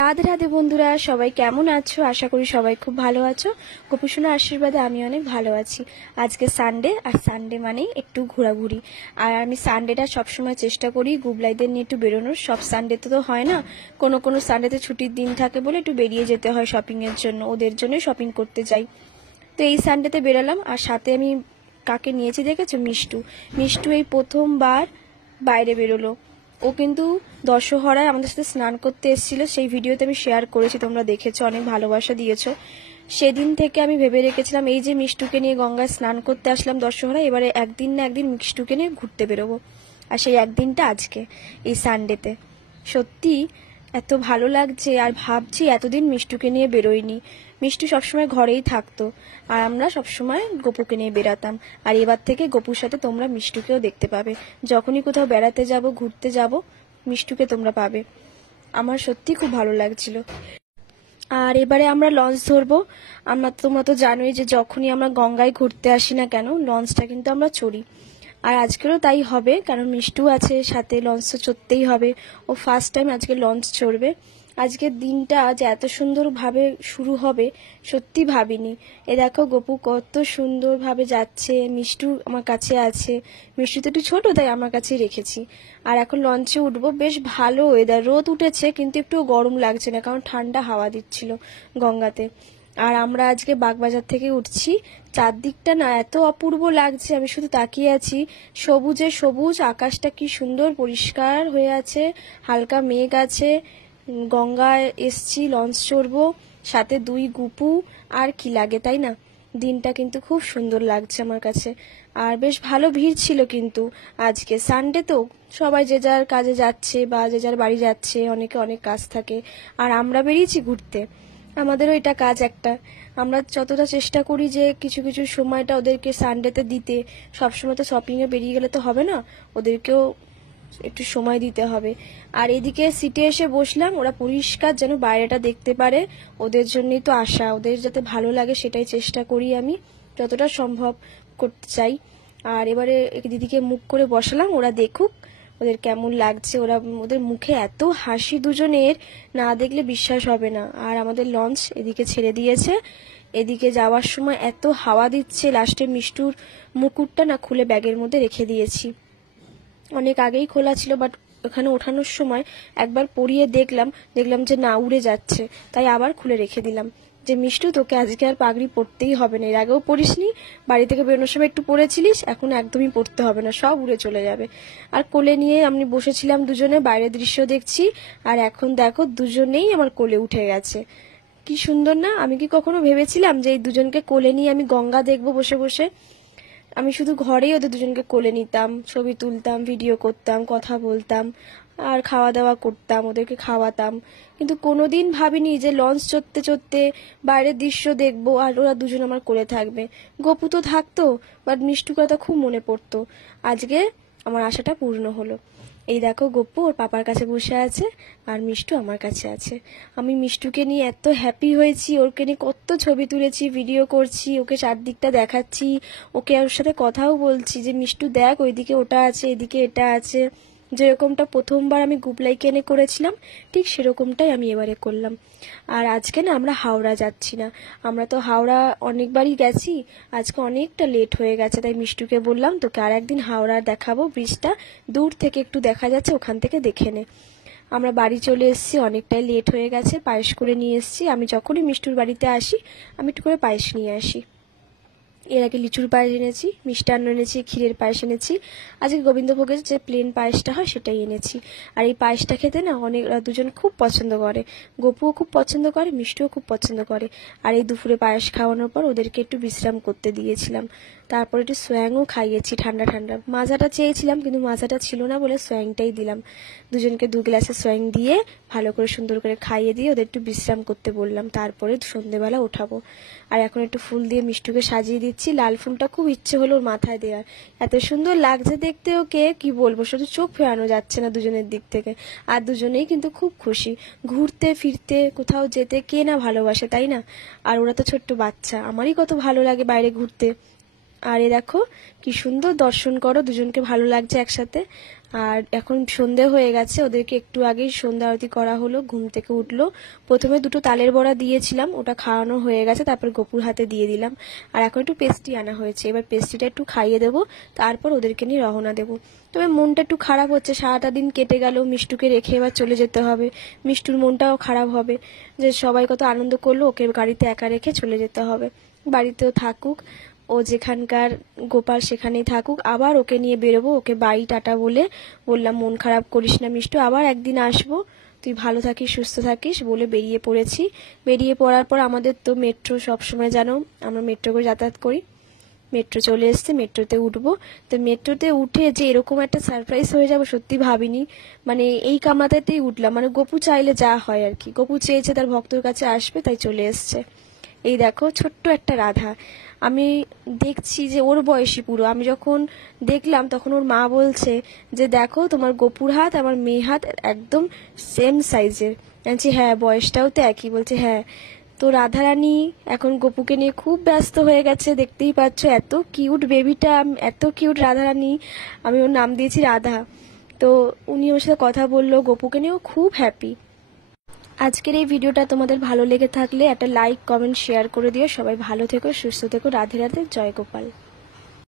রাধে রাধে বন্ধুরা, সবাই কেমন আছো? আশা করি সবাই খুব ভালো আছো। গোপুসোনার আশীর্বাদে আমি অনেক ভালো আছি। আজকে সানডে, আর সানডে মানেই একটু ঘোরাঘুরি। আর আমি সানডেটা সবসময় চেষ্টা করি গুবলাইদের নিয়ে একটু বেরোনোর। সব সানডেতে তো হয় না, কোনো কোনো সানডেতে ছুটির দিন থাকে বলে একটু বেরিয়ে যেতে হয় শপিংয়ের জন্য, ওদের জন্যই শপিং করতে যাই। তো এই সানডেতে বেরোলাম, আর সাথে আমি কাকে নিয়েছি দেখেছো? মিষ্টু। মিষ্টু এই প্রথমবার বাইরে বেরোলো। ও কিন্তু দশহরায় আমাদের সাথে স্নান করতে এসেছিল, সেই ভিডিওতে আমি শেয়ার করেছি, তোমরা দেখেছো, অনেক ভালোবাসা দিয়েছো। সেদিন থেকে আমি ভেবে রেখেছিলাম এই যে মিষ্টুকে নিয়ে গঙ্গায় স্নান করতে আসলাম দশহরায়, এবারে একদিন না একদিন মিষ্টুকে নিয়ে ঘুরতে বেরোবো। আর সেই একদিনটা আজকে, এই সানডেতে। সত্যি এত ভালো লাগছে, আর ভাবছি এতদিন মিষ্টুকে নিয়ে বেরোইনি। মিষ্টু সবসময় ঘরেই থাকতো, আর আমরা সবসময় গপুকে নিয়ে বেরাতাম। আর এবার থেকে গপুর সাথে তোমরা মিষ্টুকেও দেখতে পাবে। যখনই কোথাও বেড়াতে যাব, ঘুরতে যাব, মিষ্টুকে তোমরা পাবে। আমার সত্যি খুব ভালো লাগছিল। আর এবারে আমরা লঞ্চ ধরবো। তোমরা তো জানোই যে যখনই আমরা গঙ্গায় ঘুরতে আসি না কেন, লঞ্চটা কিন্তু আমরা চড়ি। আর আজকেরও তাই হবে, কারণ মিষ্টু আছে সাথে, লঞ্চ তো চড়তেই হবে। ও ফার্স্ট টাইম আজকে লঞ্চ চড়বে। আজকের দিনটা যে এত সুন্দরভাবে শুরু হবে সত্যি ভাবিনি। এ দেখো গপু কত সুন্দরভাবে যাচ্ছে, মিষ্টু আমার কাছে আছে। মিষ্টু তো একটু ছোট, তাই আমার কাছেই রেখেছি। আর এখন লঞ্চে উঠবো। বেশ ভালো ওয়েদার, রোদ উঠেছে কিন্তু একটু গরম লাগছে না, কারণ ঠান্ডা হাওয়া দিচ্ছিল গঙ্গাতে। আর আমরা আজকে বাগবাজার থেকে উঠছি। চারদিকটা না এত অপূর্ব লাগছে, আমি শুধু তাকিয়ে আছি। সবুজে সবুজ, আকাশটা কি সুন্দর পরিষ্কার হয়ে আছে, হালকা মেঘ আছে। গঙ্গায় এসছি, লঞ্চ চড়বো, সাথে দুই গুপু, আর কি লাগে, তাই না? দিনটা কিন্তু খুব সুন্দর লাগছে আমার কাছে। আর বেশ ভালো ভিড় ছিল কিন্তু আজকে সানডে তো, সবাই যে যার কাজে যাচ্ছে বা যে যার বাড়ি যাচ্ছে, অনেকে অনেক কাজ থাকে। আর আমরা বেরিয়েছি ঘুরতে, আমাদেরও এটা কাজ একটা। আমরা যতটা চেষ্টা করি যে কিছু কিছু সময়টা ওদেরকে সানডেতে দিতে, সবসময় তো শপিংয়ে বেরিয়ে গেলে তো হবে না, ওদেরকেও একটু সময় দিতে হবে। আর এদিকে সিটে এসে বসলাম, ওরা পরিষ্কার যেন বাইরেটা দেখতে পারে, ওদের জন্যই তো আসা, ওদের যাতে ভালো লাগে সেটাই চেষ্টা করি আমি, যতটা সম্ভব করতে চাই। আর এবারে দিদিকে মুখ করে বসালাম, ওরা দেখুক ওদের কেমন লাগছে। ওদের মুখে এত হাসি দুজনের, না দেখলে বিশ্বাস হবে না। আর আমাদের লঞ্চ এদিকে ছেড়ে দিয়েছে। এদিকে যাওয়ার সময় এত হাওয়া দিচ্ছে, লাস্টে মিষ্টুর মুকুটটা না খুলে ব্যাগের মধ্যে রেখে দিয়েছি। অনেক আগেই খোলা ছিল, বাট ওখানে ওঠানোর সময় একবার পরিয়ে দেখলাম যে না, উড়ে যাচ্ছে, তাই আবার খুলে রেখে দিলাম। যে মিষ্টু, তোকে আজকে আর পাগড়ি পরতেই হবে না, এর আগেও পরিসনি, বাড়ি থেকে বেরোনোর সময় একটু পরেছিলিস, এখন একদমই পরতে হবে না, সব উড়ে চলে যাবে। আর কোলে নিয়ে আমি বসেছিলাম দুজনে, বাইরের দৃশ্য দেখছি। আর এখন দেখো দুজনেই আমার কোলে উঠে গেছে। কি সুন্দর না? আমি কি কখনো ভেবেছিলাম যে এই দুজনকে কোলে নিয়ে আমি গঙ্গা দেখবো বসে বসে? আমি শুধু ঘরেই ওদের দুজনকে কোলে নিতাম, ছবি তুলতাম, ভিডিও করতাম, কথা বলতাম, আর খাওয়া দাওয়া করতাম, ওদেরকে খাওয়াতাম। কিন্তু কোনোদিন ভাবিনি যে লঞ্চ চড়তে চড়তে বাইরের দৃশ্য দেখবো আর ওরা দুজন আমার কোলে থাকবে। গপু তো থাকতো, বাট মিষ্টুর কথা খুব মনে পড়তো। আজকে আমার আশাটা পূর্ণ হলো। এই দেখো গপ্পু ওর পাপার কাছে বসে আছে, আর মিষ্টু আমার কাছে আছে। আমি মিষ্টুকে নিয়ে এত হ্যাপি হয়েছি, ওকে নিয়ে কত ছবি তুলেছি, ভিডিও করছি, ওকে চারদিকটা দেখাচ্ছি, ওকে ওর সাথে কথাও বলছি যে মিষ্টু দেখ, ওইদিকে ওটা আছে, এদিকে এটা আছে। যেরকমটা প্রথমবার আমি গুবলাইকে এনে করেছিলাম, ঠিক সেরকমটাই আমি এবারে করলাম। আর আজকে না আমরা হাওড়া যাচ্ছি না, আমরা তো হাওড়া অনেকবারই গেছি, আজকে অনেকটা লেট হয়ে গেছে, তাই মিষ্টুকে বললাম তোকে আর একদিন হাওড়া দেখাবো, ব্রিজটা দূর থেকে একটু দেখা যাচ্ছে, ওখান থেকে দেখে নে। আমরা বাড়ি চলে এসেছি, অনেকটাই লেট হয়ে গেছে, পায়েস করে নিয়ে এসেছি। আমি যখনই মিষ্টুর বাড়িতে আসি, আমি একটু করে পায়েস নিয়ে আসি। এর আগে লিচুর পায়েস এনেছি, মিষ্টান্ন এনেছি, ক্ষীরের পায়েস এনেছি, আজকে গোবিন্দভোগের যে প্লেন পায়েসটা হয় সেটাই এনেছি। আর এই পায়েসটা খেতে না দুজন খুব পছন্দ করে, গপুও খুব পছন্দ করে, মিষ্টিও খুব পছন্দ করে। আর এই দুপুরে পায়েস খাওয়ানোর পর ওদেরকে একটু বিশ্রাম করতে দিয়েছিলাম, তারপর একটু সোয়াংও খাইয়েছি ঠান্ডা ঠান্ডা। মাজাটা চেয়েছিলাম কিন্তু মাজাটা ছিল না বলে সোয়াংটাই দিলাম। দুজনকে 2 গ্লাসে সোয়াং দিয়ে ভালো করে সুন্দর করে খাইয়ে দিয়ে ওদের একটু বিশ্রাম করতে বললাম, তারপরে সন্ধেবেলা ওঠাবো। আর এখন একটু ফুল দিয়ে মিষ্টুকে সাজিয়ে দিচ্ছি, লাল ফুলটা খুব ইচ্ছে হলো ওর মাথায় দেওয়ার, এত সুন্দর লাগছে দেখতে ওকে, কি বলবো, শুধু চোখ ফেরানো যাচ্ছে না দুজনের দিক থেকে। আর দুজনেই কিন্তু খুব খুশি, ঘুরতে ফিরতে কোথাও যেতে কে না ভালোবাসে, তাই না? আর ওরা তো ছোট্ট বাচ্চা, আমারই কত ভালো লাগে বাইরে ঘুরতে। আর এ দেখো কি সুন্দর দর্শন করো, দুজনকে ভালো লাগছে একসাথে। আর এখন সন্ধে হয়ে গেছে, ওদেরকে একটু আগেই সন্ধ্যা আরতি করা হলো, ঘুম থেকে উঠলো। প্রথমে দুটো তালের বড়া দিয়েছিলাম, ওটা খাওয়ানো হয়ে গেছে, তারপর গপুর হাতে দিয়ে দিলাম। আর এখন একটু পেস্ট্রি আনা হয়েছে, এবার পেস্ট্রিটা একটু খাইয়ে দেবো, তারপর ওদেরকে নিয়ে রওনা দেবো। তবে মনটা একটু খারাপ হচ্ছে, সারাটা দিন কেটে গেল, মিষ্টুকে রেখে এবার চলে যেতে হবে। মিষ্টুর মনটাও খারাপ হবে যে সবাই কত আনন্দ করলো, ওকে গাড়িতে একা রেখে চলে যেতে হবে। বাড়িতেও থাকুক, ও যেখানকার গোপাল সেখানেই থাকুক, আবার ওকে নিয়ে বেরোবো, ওকে বাই টাটা বলে বললাম মন খারাপ করিস না মিষ্টু, আবার একদিন আসবো, তুই ভালো থাকিস সুস্থ থাকিস বলে বেরিয়ে পড়েছি। বেরিয়ে পড়ার পর আমাদের তো মেট্রো সবসময় জানো আমরা মেট্রো করে যাতায়াত করি, মেট্রো চলে এসছে, মেট্রোতে উঠবো। তো মেট্রোতে উঠে যে এরকম একটা সারপ্রাইজ হয়ে যাবো সত্যি ভাবিনি, মানে এই কামরাতেই উঠলাম, মানে গপু চাইলে যা হয় আর কি, গপু চেয়েছে তার ভক্তর কাছে আসবে তাই চলে এসছে। এই দেখো ছোট্ট একটা রাধা, আমি দেখছি যে ওর বয়সী পুরো, আমি যখন দেখলাম তখন ওর মা বলছে যে দেখো তোমার গপুর হাত আমার মেয়ে হাত একদম সেম সাইজের। বলছি হ্যাঁ বয়সটাও তো একই, বলছে হ্যাঁ। তো রাধারানী এখন গপুকে নিয়ে খুব ব্যস্ত হয়ে গেছে, দেখতেই পাচ্ছ এত কিউট বেবিটা, এত কিউট রাধারানী, আমি ওর নাম দিয়েছি রাধা। তো উনি ওর সাথে কথা বললো, গপুকে নিয়েও খুব হ্যাপি। আজকের এই ভিডিওটা তোমাদের ভালো লেগে থাকলে একটা লাইক কমেন্ট শেয়ার করে দিও। সবাই ভালো থেকো সুস্থ থেকো, রাধে রাধে, জয় গোপাল।